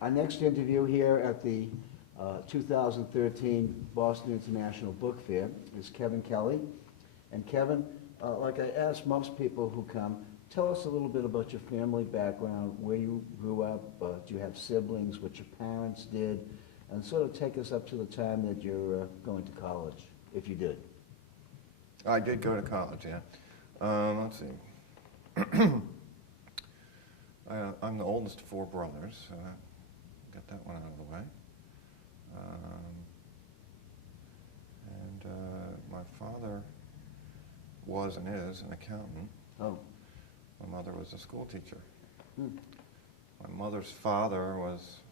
Our next interview here at the 2013 Boston International Book Fair is Kevin Kelly. And Kevin, like I ask most people who come, tell us a little bit about your family background, where you grew up, do you have siblings, what your parents did, and sort of take us up to the time that you're going to college, if you did. I did go to college, yeah. Let's see. I'm the oldest of four brothers, so got that one out of the way. My father was and is an accountant. Oh. My mother was a school teacher. Hmm. My mother's father was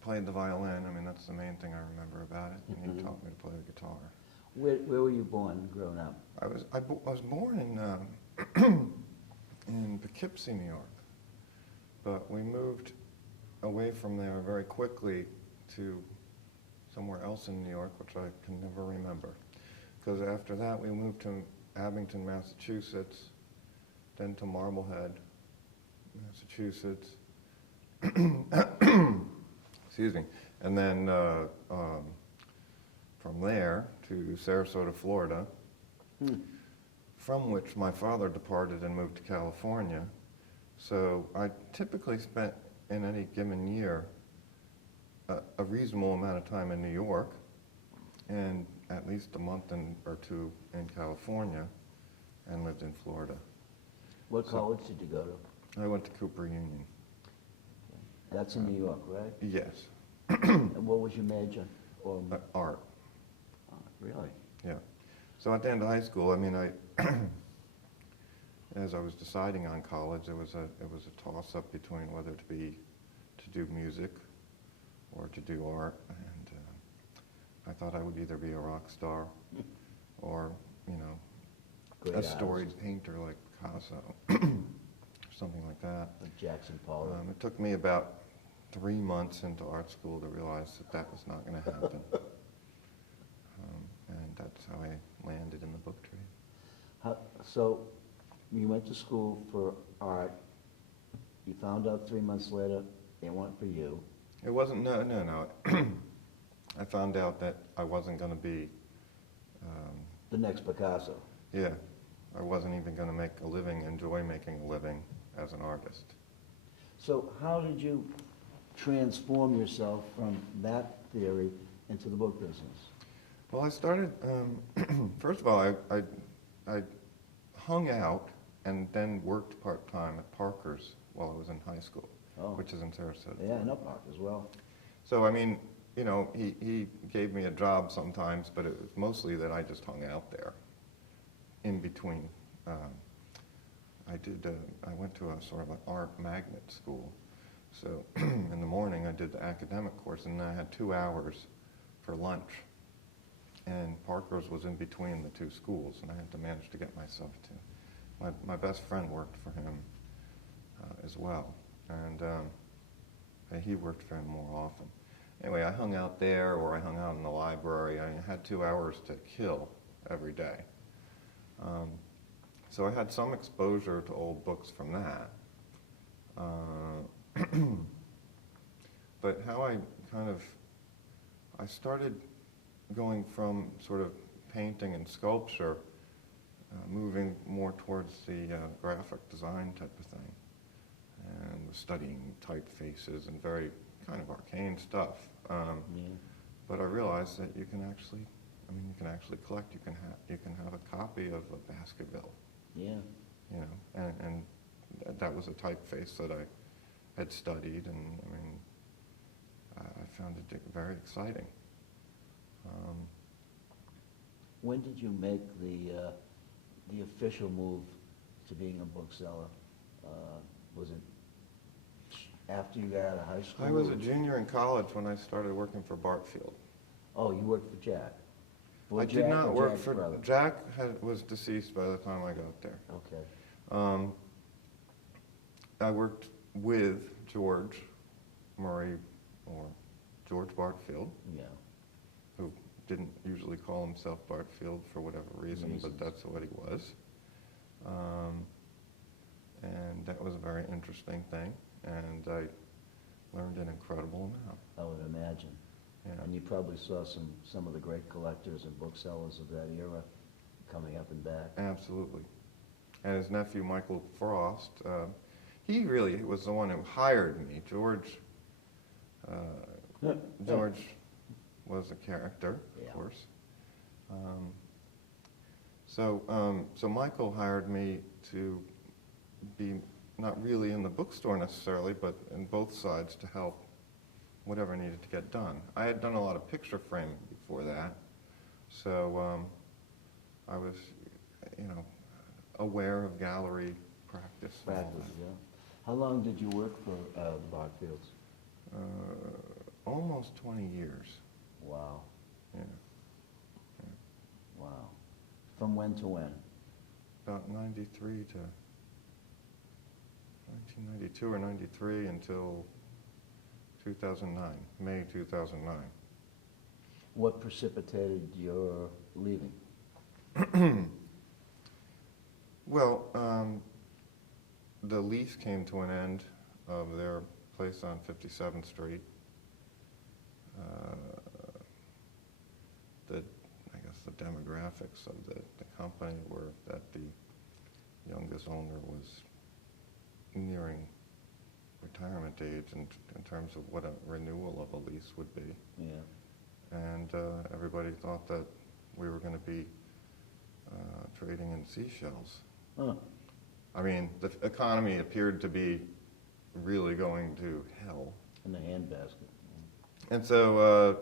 played the violin. I mean, that's the main thing I remember about it. And he taught me to play the guitar. Where were you born, growing up? I was born in in Poughkeepsie, New York, but we moved away from there very quickly to somewhere else in New York, which I can never remember. Because after that, we moved to Abington, Massachusetts, then to Marblehead, Massachusetts. Excuse me. And then from there to Sarasota, Florida, from which my father departed and moved to California. So I typically spent, in any given year, a reasonable amount of time in New York, and at least a month or two in California, and lived in Florida. What college did you go to? I went to Cooper Union. That's in New York, right? Yes. And what was your major? Or Art. really? Yeah. So at the end of high school, I mean, as I was deciding on college, it was a toss-up between whether to do music or to do art, and I thought I would either be a rock star or, Great a artist. storied painter like Picasso, or something like that. Like Jackson Pollock. It took me about 3 months into art school to realize that was not going to happen. And that's how I landed in the book trade. So you went to school for art. You found out 3 months later it wasn't for you. It wasn't, no. I found out that I wasn't going to be... The next Picasso. Yeah. I wasn't even going to enjoy making a living as an artist. So how did you transform yourself from that theory into the book business? Well, I started, first of all, I hung out and then worked part-time at Parker's while I was in high school, which is in Sarasota. Yeah, I know Park as well. So, I mean, he gave me a job sometimes, but it was mostly that I just hung out there in between. I went to a sort of an art magnet school. So in the morning I did the academic course, and then I had 2 hours for lunch. And Parker's was in between the two schools, and I had to manage to get myself to. My best friend worked for him as well, and he worked for him more often. Anyway, I hung out there, or I hung out in the library. I had 2 hours to kill every day. So I had some exposure to old books from that. But how I started going from sort of painting and sculpture, moving more towards the graphic design type of thing, and was studying typefaces and very kind of arcane stuff. But I realized that you can actually collect. You can have a copy of a Baskerville. Yeah. And that was a typeface that I had studied, and I found it very exciting. When did you make the official move to being a bookseller? Was it after you got out of high school? I was a junior in college when I started working for Bartfield. Oh, you worked for Jack? I Jack did not or work Jack's for brother? Jack. Was deceased by the time I got there. Okay. I worked with George Murray, or George Bartfield, Yeah. who didn't usually call himself Bartfield for whatever reason, but that's what he was. and that was a very interesting thing, and I learned an incredible amount. I would imagine. Yeah. And you probably saw some of the great collectors and booksellers of that era coming up and back. Absolutely. And his nephew, Michael Frost, he really was the one who hired me. George was a character, Yeah. of course. So Michael hired me to be not really in the bookstore necessarily, but in both sides to help whatever needed to get done. I had done a lot of picture framing before that, so I was, aware of gallery practice. And all Practice, that. yeah. How long did you work for the Bartfields? Almost 20 years. Wow, Yeah. wow. From when to when? About 93 to 1992 or 93 until 2009, May 2009. What precipitated your leaving? Well, the lease came to an end of their place on 57th Street. I guess the demographics of the company were that the youngest owner was nearing retirement age in terms of what a renewal of a lease would be. Yeah. And everybody thought that we were going to be trading in seashells. Huh. I mean, the economy appeared to be really going to hell. In the handbasket. And so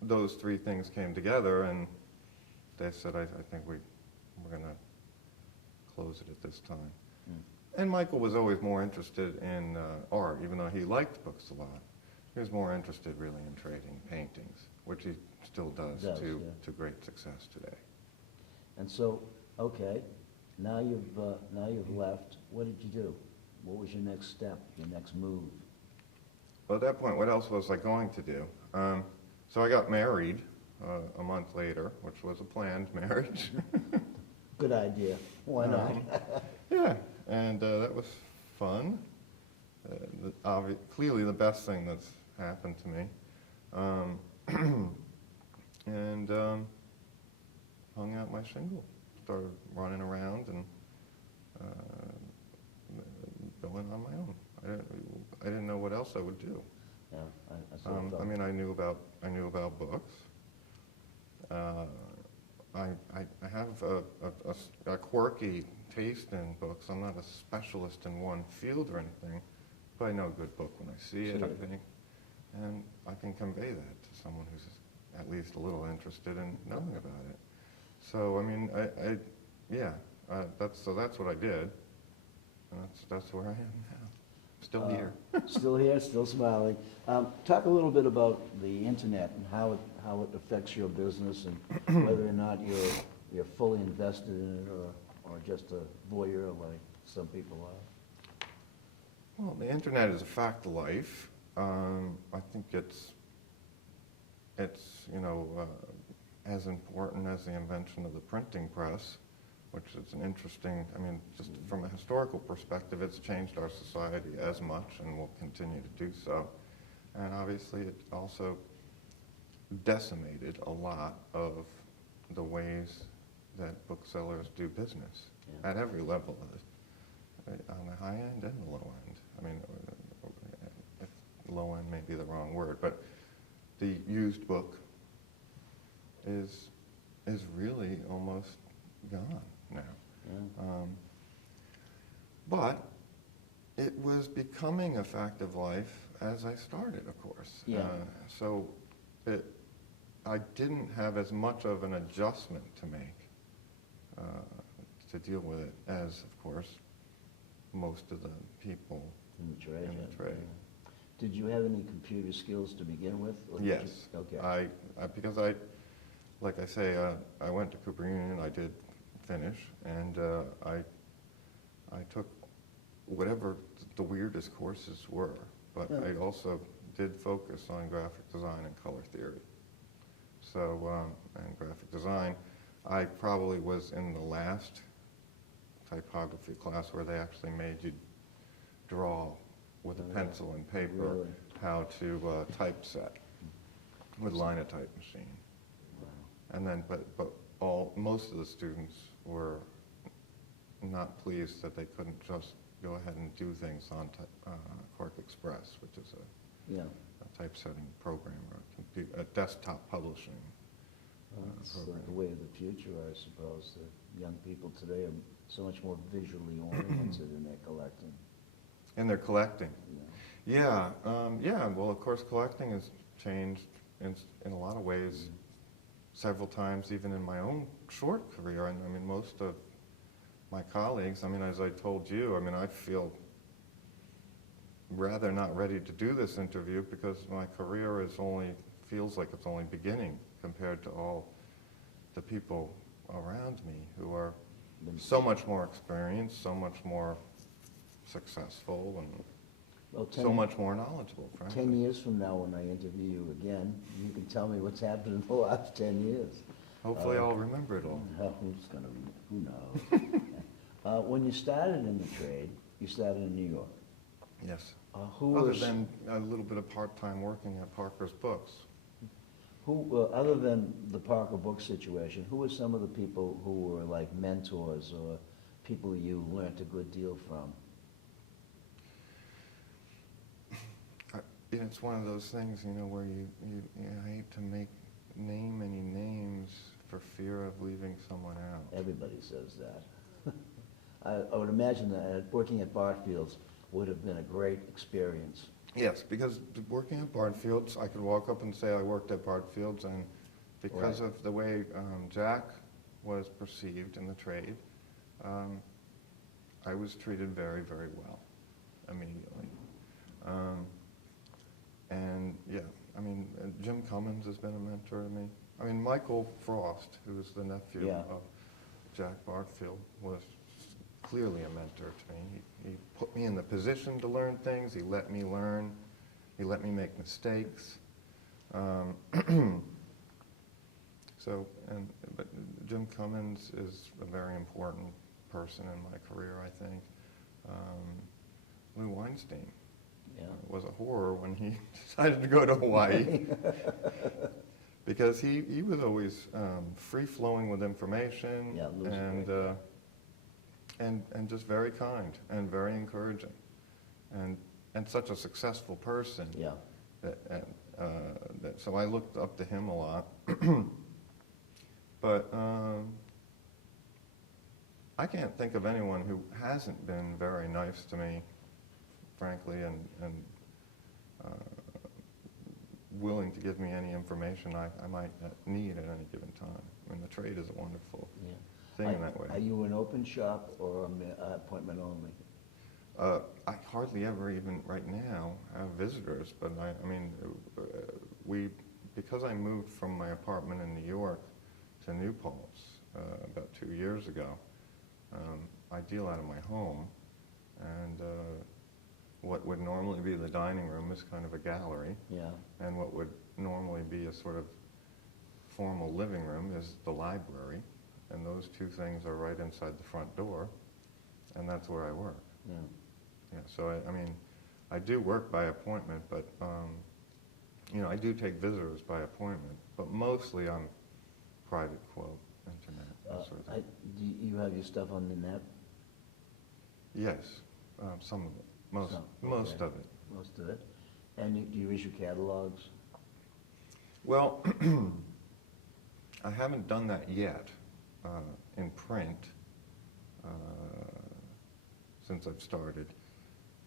those three things came together, and they said, I think we're going to close it at this time. Mm. And Michael was always more interested in art, even though he liked books a lot. He was more interested really in trading paintings, which he still does Does, to yeah. great success today. And so, okay, now you've left. What did you do? What was your next step, your next move? Well, at that point, what else was I going to do? So I got married a month later, which was a planned marriage. Good idea. Why not? Yeah, and that was fun. Clearly the best thing that's happened to me. And hung out my shingle, started running around and going on my own. I didn't know what else I would do. Yeah, I sort of I mean, I knew about books. I have a quirky taste in books. I'm not a specialist in one field or anything, but I know a good book when I see it, Sure. I think, and I can convey that to someone who's at least a little interested in knowing about it. So I mean, that's what I did, and that's where I am now. Still here. Still here, still smiling. Talk a little bit about the internet and how it affects your business and whether or not you're fully invested in it or just a voyeur like some people are. Well, the internet is a fact of life. I think it's as important as the invention of the printing press, which is an interesting, I mean, just from a historical perspective, it's changed our society as much and will continue to do so. And obviously it also decimated a lot of the ways that booksellers do business at every level of it, on the high end and the low end. I mean, if low end may be the wrong word, but the used book is really almost gone now. Yeah. But it was becoming a fact of life as I started, of course. Yeah. So I didn't have as much of an adjustment to make to deal with it as, of course, most of the people In the trade. in the trade. Yeah. Did you have any computer skills to begin with? Or did Yes. you- Okay. Because like I say, I went to Cooper Union, I did finish, and I took whatever the weirdest courses were, but Yeah. I also did focus on graphic design and color theory. So, and graphic design, I probably was in the last typography class where they actually made you draw with a pencil and paper Really? how to typeset with linotype machine. Wow. And then, but most of the students were not pleased that they couldn't just go ahead and do things on Quark Express, which is Yeah. a typesetting program, or a desktop publishing It's program. the way of the future, I suppose. The young people today are so much more visually oriented in their collecting. And they're collecting. You know. Yeah, well, of course, collecting has changed in a lot of ways several times, even in my own short career. And I mean, most of my colleagues, I mean, as I told you, I mean, I feel rather not ready to do this interview because my career feels like it's only beginning compared to all the people around me who are so much more experienced, so much more successful, and Well, so much more knowledgeable, frankly. 10 years from now, when I interview you again, you can tell me what's happened in the last 10 years. Hopefully I'll remember it all. Who knows? When you started in the trade, you started in New York. Yes. Who Other was, than a little bit of part-time working at Parker's Books. other than the Parker book situation, who were some of the people who were like mentors or people you learned a good deal from? It's one of those things, where you hate to name any names for fear of leaving someone out. Everybody says that. I would imagine that working at Bartfield's would have been a great experience. Yes, because working at Bartfield's, I could walk up and say I worked at Bartfield's, and because Right. of the way Jack was perceived in the trade, I was treated very, very well immediately. And yeah, I mean, Jim Cummins has been a mentor to me. I mean, Michael Frost, who is the nephew Yeah. of Jack Bartfield, was clearly a mentor to me. He put me in the position to learn things. He let me learn. He let me make mistakes. But Jim Cummins is a very important person in my career, I think. Lou Weinstein. Yeah. It was a horror when he decided to go to Hawaii because he was always free-flowing with information. Yeah, Lou's a great guy. And just very kind and very encouraging, and such a successful person. Yeah. So I looked up to him a lot. But I can't think of anyone who hasn't been very nice to me, frankly, and willing to give me any information I might need at any given time. I mean, the trade is a wonderful Yeah. thing in that way. Are you an open shop or appointment only? I hardly ever even right now have visitors, but because I moved from my apartment in New York to New Paltz about 2 years ago, I deal out of my home, and what would normally be the dining room is kind of a gallery, Yeah. and what would normally be a sort of formal living room is the library, and those two things are right inside the front door, and that's where I work. Yeah. Yeah, so I do work by appointment, but I do take visitors by appointment, but mostly I'm private quote, internet, that sort of thing. Do you have your stuff on the net? Yes, some of it, most Some, most okay. of it. Most of it. And do you issue catalogs? Well, I haven't done that yet in print since I've started,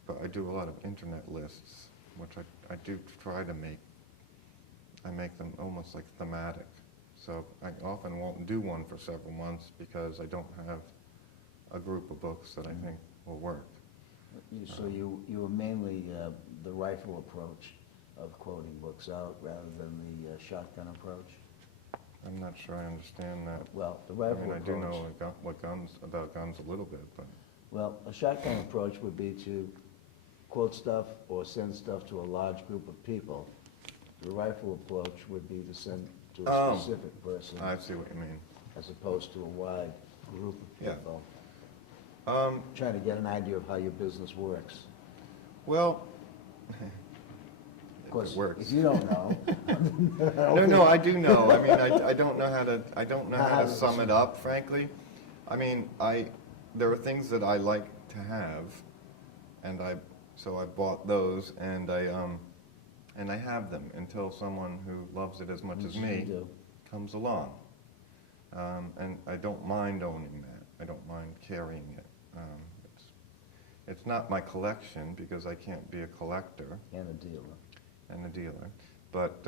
but I do a lot of internet lists, which I do try to make. I make them almost like thematic. So I often won't do one for several months because I don't have a group of books that I think will work. So you were mainly the rifle approach of quoting books out rather than the shotgun approach? I'm not sure I understand that. Well, the I rifle mean, I approach. do know about guns a little bit, but Well, a shotgun approach would be to quote stuff or send stuff to a large group of people. The rifle approach would be to send to a Oh. specific person I see what you mean. as opposed to a wide group of Yeah. people. Trying to get an idea of how your business works. Well, Of course, it works. if you don't know. No, I do know. I mean, I don't know how to How sum it up, frankly. I mean, there are things that I like to have, and so I bought those, and I have them until someone who loves it as much as me comes along. And I don't mind owning that. I don't mind carrying it. It's not my collection because I can't be a collector And a dealer. and a dealer. But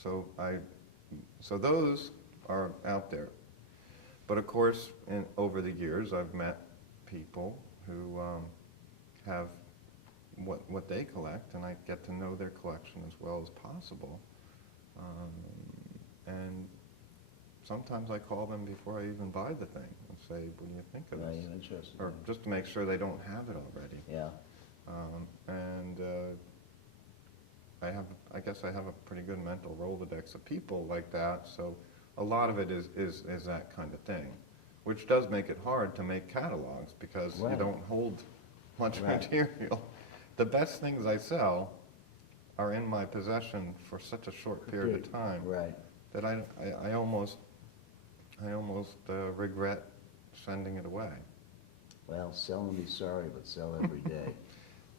so those are out there. But of course, over the years, I've met people who have what they collect, and I get to know their collection as well as possible. And sometimes I call them before I even buy the thing and say, "What do you think of Are this?" you interested? Or just to make sure they don't have it already. Yeah. And I guess I have a pretty good mental Rolodex of people like that, so a lot of it is that kind of thing, which does make it hard to make catalogs because you Right. don't hold much Right. material. The best things I sell are in my possession for such a short period of time Right. that I almost regret sending it away. Well, sell and be sorry, but sell every day.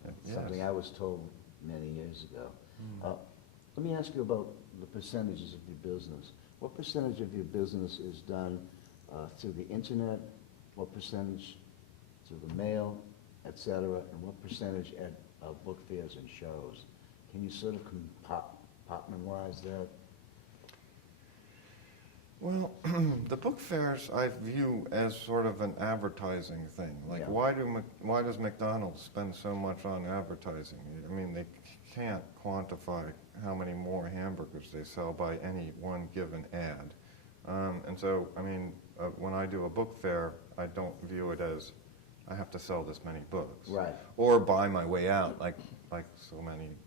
Yes. Something I was told many years ago. Mm. Let me ask you about the percentages of your business. What percentage of your business is done through the internet? What percentage through the mail, et cetera? And what percentage at book fairs and shows? Can you sort of compartmentalize that? Well, the book fairs I view as sort of an advertising thing. Like, Yeah. why does McDonald's spend so much on advertising? I mean, they can't quantify how many more hamburgers they sell by any one given ad. And so, I mean, when I do a book fair, I don't view it as I have to sell this many books. Right. Or buy my way out, like so many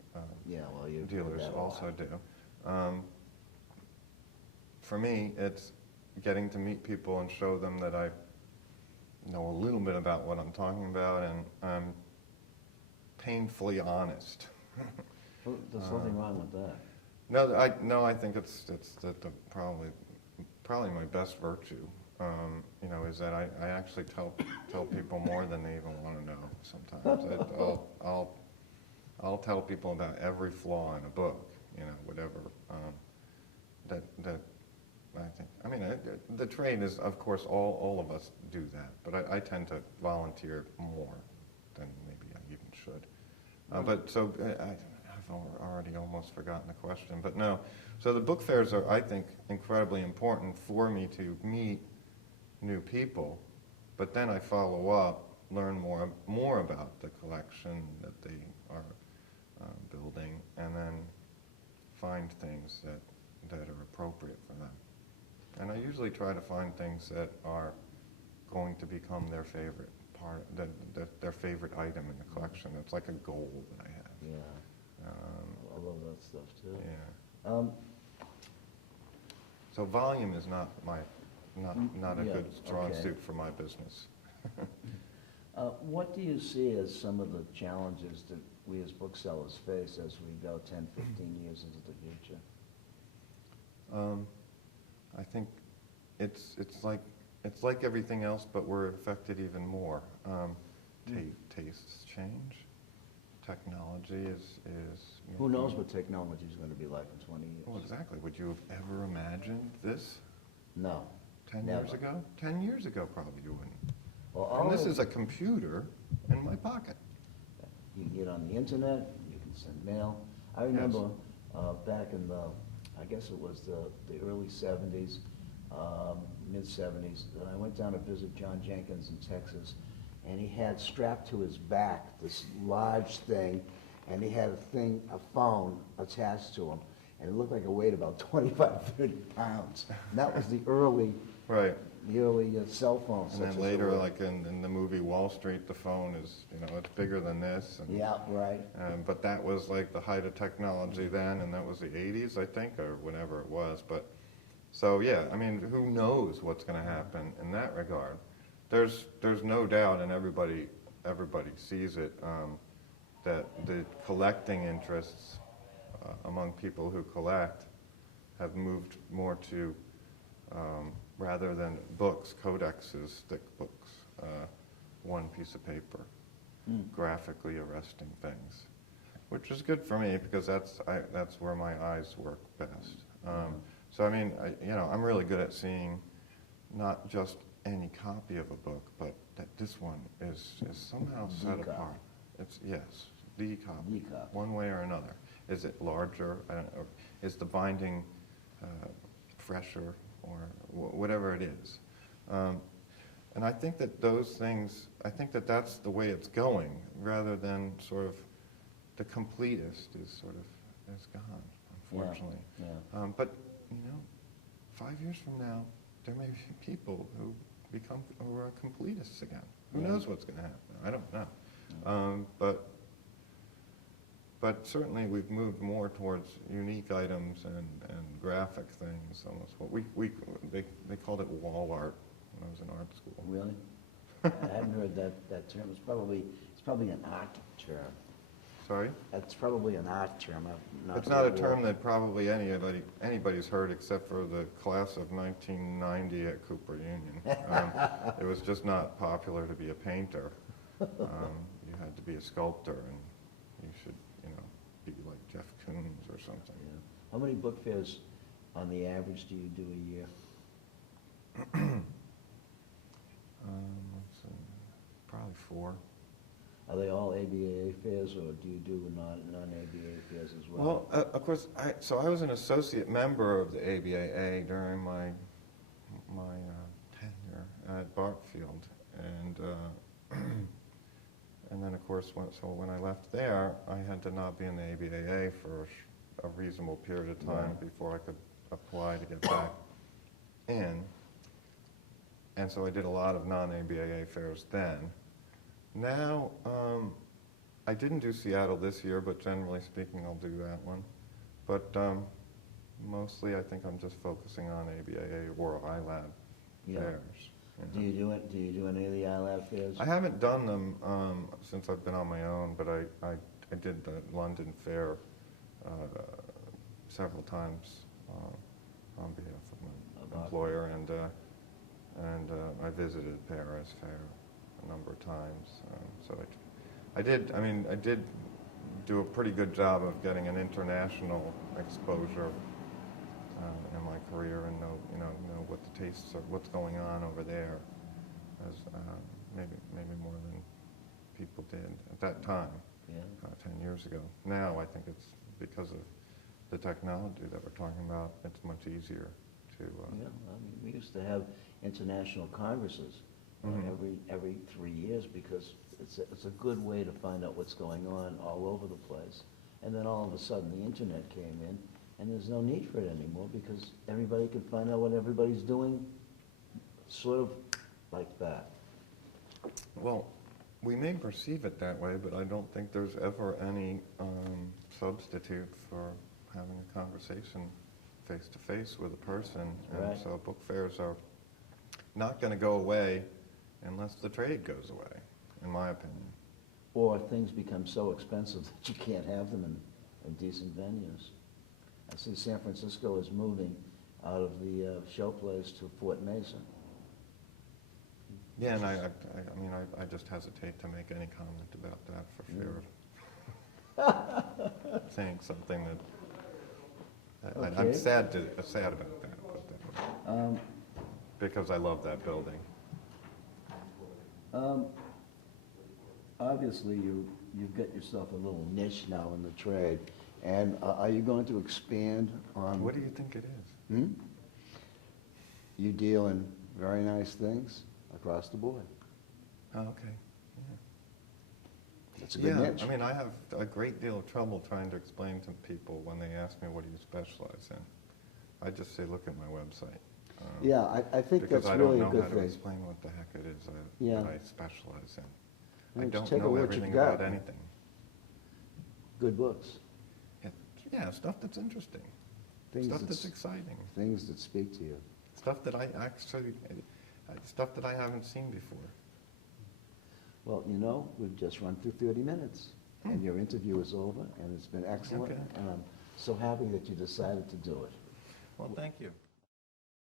Yeah, well, you do dealers that a also lot. do. For me, it's getting to meet people and show them that I know a little bit about what I'm talking about, and I'm painfully honest. Well, there's nothing wrong with that. No, I think it's probably my best virtue. Is that I actually tell people more than they even want to know. Sometimes I'll tell people about every flaw in a book. Whatever that I think. I mean, the trade is, of course, all of us do that, but I tend to volunteer more than maybe I even should. But so I've already almost forgotten the question, but no. So the book fairs are, I think, incredibly important for me to meet new people, but then I follow up, learn more about the collection that they are building, and then find things that are appropriate for them. And I usually try to find things that are going to become their favorite part, their favorite item in the collection. It's like a goal that I have. Yeah. I love that stuff too. Yeah. So volume is not a Yeah, good strong okay. suit for my business. What do you see as some of the challenges that we as booksellers face as we go 10, 15 years into the future? I think it's like everything else, but we're affected even more. Tastes change. Technology is. Who knows what technology is going to be like in 20 years? Well, exactly. Would you have ever imagined this No. 10 Never. years ago? 10 years ago, probably you wouldn't. Well, And this is a computer in my pocket. You can get on the internet, you can send mail. I remember back in I guess it was the early 70s, mid 70s, I went down to visit John Jenkins in Texas, and he had strapped to his back this large thing, and he had a phone attached to him, and it looked like it weighed about 25, 30 pounds. And that was the early Right. cell phones. And then later, like in the movie Wall Street, the phone is, it's bigger than this. And, Yeah, right. but that was like the height of technology then, and that was the 80s, I think, or whenever it was. But so, yeah, I mean, who knows what's going to happen in that regard. there's no doubt, and everybody sees it, that the collecting interests among people who collect have moved more to, rather than books, codexes, thick books, one piece of paper, graphically arresting things, which is good for me because that's where my eyes work best. So I mean, I'm really good at seeing not just any copy of a book, but that this one is somehow set apart. It's, yes, the copy, one way or another. Is it larger? I don't know. Is the binding fresher, or whatever it is? And I think that those things, that's the way it's going, rather than sort of the completist is gone, unfortunately. Yeah. But 5 years from now, there may be people who are completists again. Who knows what's going to happen? I don't know. But certainly we've moved more towards unique items and graphic things. Almost what they called it wall art when I was in art school. Really? I haven't heard that term. It's probably an art term. Sorry? That's probably an art term. It's not a term that probably anybody's heard except for the class of 1990 at Cooper Union. It was just not popular to be a painter. You had to be a sculptor, and you should, be like Jeff Koons or something. Yeah. How many book fairs, on the average, do you do a year? Let's see, probably 4. Are they all ABAA fairs, or do you do non-ABAA fairs as well? Well, of course, I was an associate member of the ABAA during my tenure at Bartfield, and and then of course when I left there, I had to not be in the ABAA for a reasonable period of time before I could apply to get back in, and so I did a lot of non-ABAA fairs then. Now, I didn't do Seattle this year, but generally speaking, I'll do that one. But mostly, I think I'm just focusing on ABAA or iLab fairs. Do you do any of the iLab fairs? I haven't done them since I've been on my own, but I did the London Fair several times on behalf of my employer, and I visited Paris Fair a number of times. So I did do a pretty good job of getting an international exposure in my career, and know what the tastes are, what's going on over there, as maybe more than people did at that time, 10 years ago. Now I think it's because of the technology that we're talking about, it's much easier to. We used to have international congresses every 3 years, because it's a good way to find out what's going on all over the place. And then all of a sudden the internet came in, and there's no need for it anymore, because everybody can find out what everybody's doing sort of like that. Well, we may perceive it that way, but I don't think there's ever any substitute for having a conversation face-to-face with a person. And so book fairs are not going to go away unless the trade goes away, in my opinion. Or things become so expensive that you can't have them in decent venues. I see San Francisco is moving out of the showplace to Fort Mason. Yeah, and I just hesitate to make any comment about that for fear of saying something that I'm sad about that, because I love that building. Obviously, you've got yourself a little niche now in the trade, and are you going to expand on? What do you think it is? You deal in very nice things across the board. Oh, okay. Yeah. That's a good niche. I mean, I have a great deal of trouble trying to explain to people when they ask me, what do you specialize in? I just say, look at my website. I think that's really a good thing. Because I don't know how to explain what the heck it is that I specialize in. I don't know everything about anything. Good books. Yeah, stuff that's interesting. Stuff that's exciting. Things that speak to you. Stuff that I actually, stuff that I haven't seen before. Well, you know, we've just run through 30 minutes, and your interview is over, and it's been excellent. Okay. And I'm so happy that you decided to do it. Well, thank you.